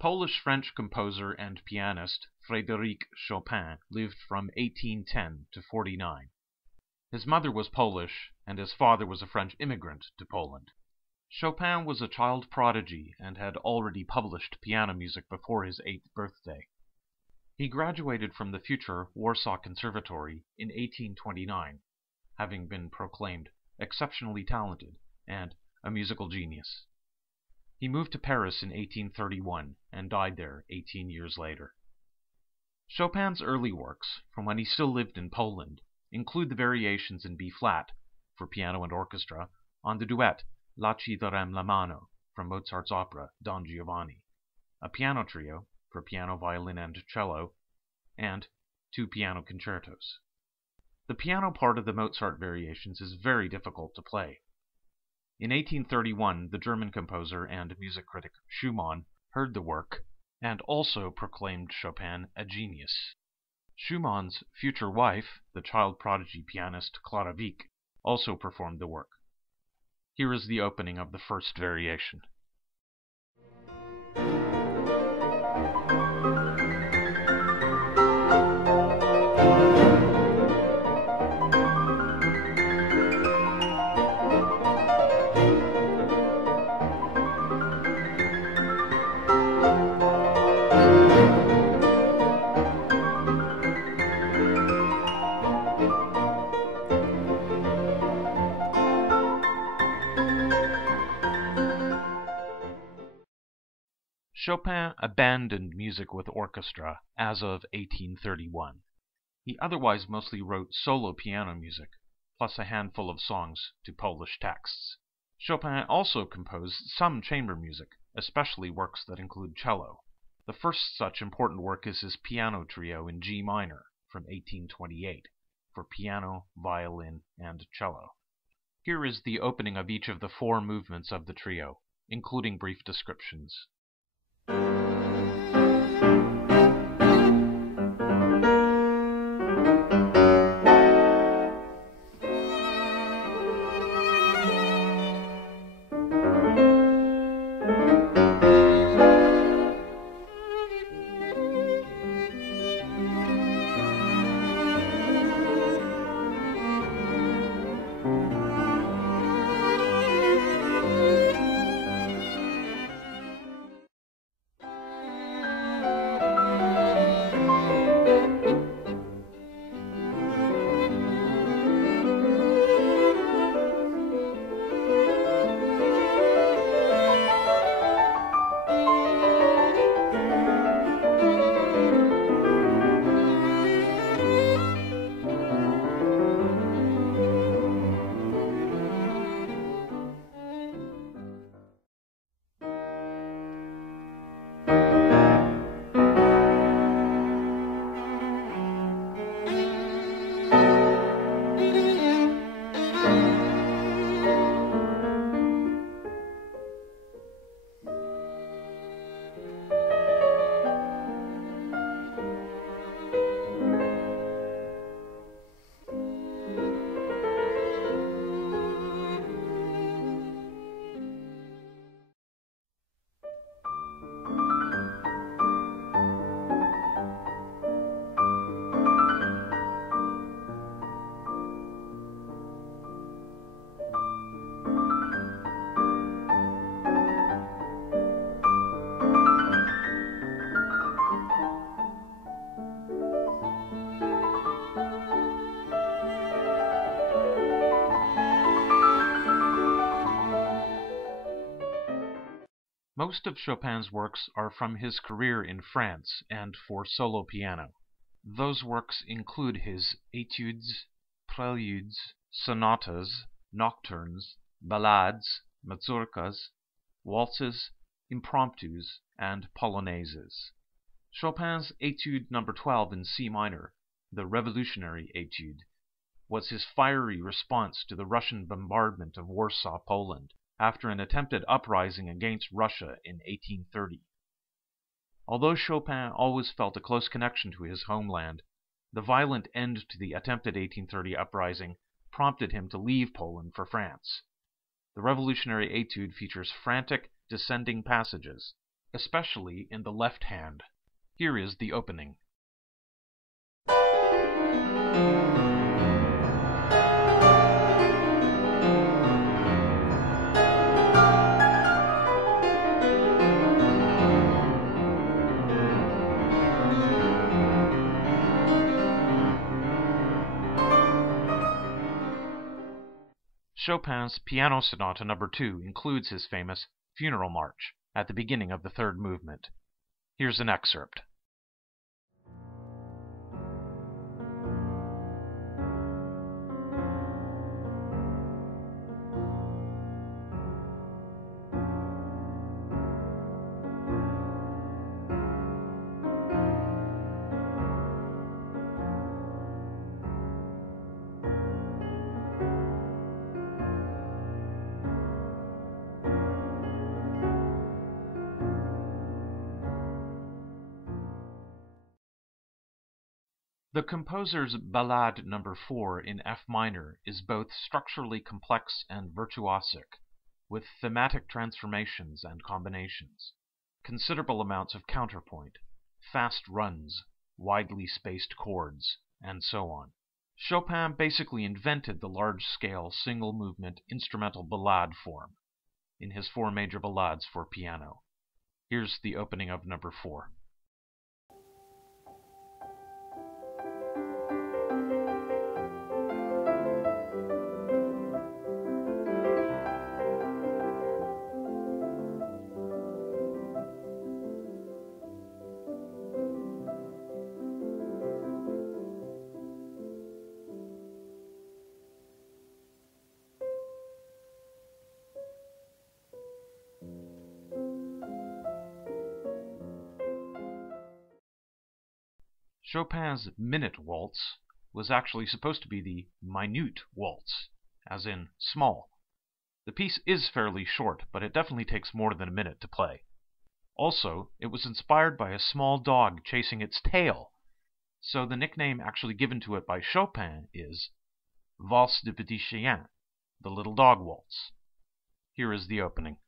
Polish-French composer and pianist Frédéric Chopin lived from 1810 to 49. His mother was Polish, and his father was a French immigrant to Poland. Chopin was a child prodigy and had already published piano music before his 8th birthday. He graduated from the future Warsaw Conservatory in 1829, having been proclaimed exceptionally talented and a musical genius. He moved to Paris in 1831 and died there 18 years later. Chopin's early works, from when he still lived in Poland, include the variations in B-flat for piano and orchestra on the duet La ci darem la mano from Mozart's opera Don Giovanni, a piano trio for piano, violin, and cello, and 2 piano concertos. The piano part of the Mozart variations is very difficult to play. In 1831, the German composer and music critic Schumann heard the work and also proclaimed Chopin a genius. Schumann's future wife, the child prodigy pianist Clara Wieck, also performed the work. Here is the opening of the first variation. Chopin abandoned music with orchestra as of 1831. He otherwise mostly wrote solo piano music, plus a handful of songs to Polish texts. Chopin also composed some chamber music, especially works that include cello. The first such important work is his piano trio in G minor from 1828 for piano, violin, and cello. Here is the opening of each of the 4 movements of the trio, including brief descriptions. Most of Chopin's works are from his career in France and for solo piano. Those works include his études, préludes, sonatas, nocturnes, ballades, mazurkas, waltzes, impromptus, and polonaises. Chopin's Étude No. 12 in C minor, the Revolutionary Étude, was his fiery response to the Russian bombardment of Warsaw, Poland, after an attempted uprising against Russia in 1830. Although Chopin always felt a close connection to his homeland, the violent end to the attempted 1830 uprising prompted him to leave Poland for France. The Revolutionary Étude features frantic, descending passages, especially in the left hand. Here is the opening. Chopin's Piano Sonata No. 2 includes his famous Funeral March at the beginning of the third movement. Here's an excerpt. The composer's Ballade No. 4 in F minor is both structurally complex and virtuosic, with thematic transformations and combinations, considerable amounts of counterpoint, fast runs, widely spaced chords, and so on. Chopin basically invented the large-scale single-movement instrumental ballade form in his 4 major ballades for piano. Here's the opening of No. 4. Chopin's Minute Waltz was actually supposed to be the Minute Waltz, as in small. The piece is fairly short, but it definitely takes more than a minute to play. Also, it was inspired by a small dog chasing its tail, so the nickname actually given to it by Chopin is Valse de Petit Chien, the Little Dog Waltz. Here is the opening.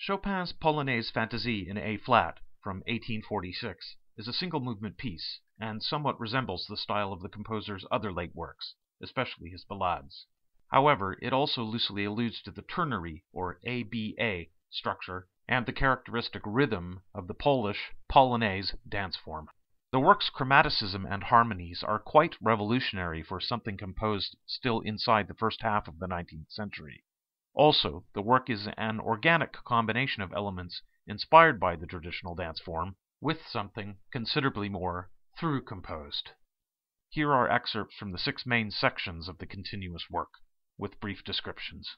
Chopin's Polonaise Fantaisie in A-flat from 1846 is a single-movement piece and somewhat resembles the style of the composer's other late works, especially his ballades. However, it also loosely alludes to the ternary, or ABA, structure and the characteristic rhythm of the Polish Polonaise dance form. The work's chromaticism and harmonies are quite revolutionary for something composed still inside the first half of the 19th century. Also, the work is an organic combination of elements inspired by the traditional dance form with something considerably more through-composed. Here are excerpts from the 6 main sections of the continuous work, with brief descriptions.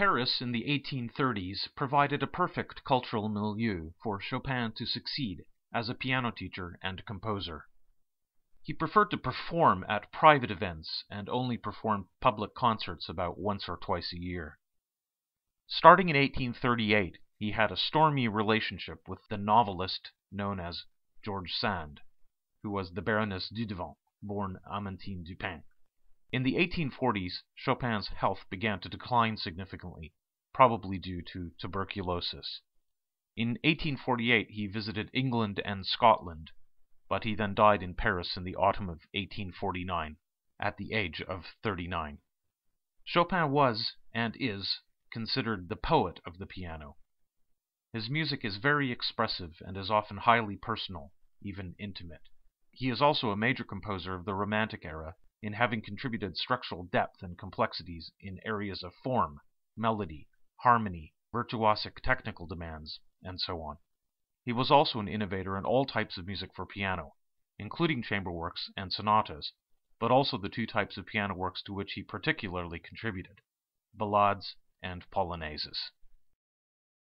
Paris in the 1830s provided a perfect cultural milieu for Chopin to succeed as a piano teacher and composer. He preferred to perform at private events and only performed public concerts about once or twice a year. Starting in 1838, he had a stormy relationship with the novelist known as George Sand, who was the Baroness Dudevant, born Amantine Dupin. In the 1840s, Chopin's health began to decline significantly, probably due to tuberculosis. In 1848, he visited England and Scotland, but he then died in Paris in the autumn of 1849, at the age of 39. Chopin was, and is, considered the poet of the piano. His music is very expressive and is often highly personal, even intimate. He is also a major composer of the Romantic era, in having contributed structural depth and complexities in areas of form, melody, harmony, virtuosic technical demands, and so on. He was also an innovator in all types of music for piano, including chamber works and sonatas, but also the two types of piano works to which he particularly contributed, ballades and polonaises.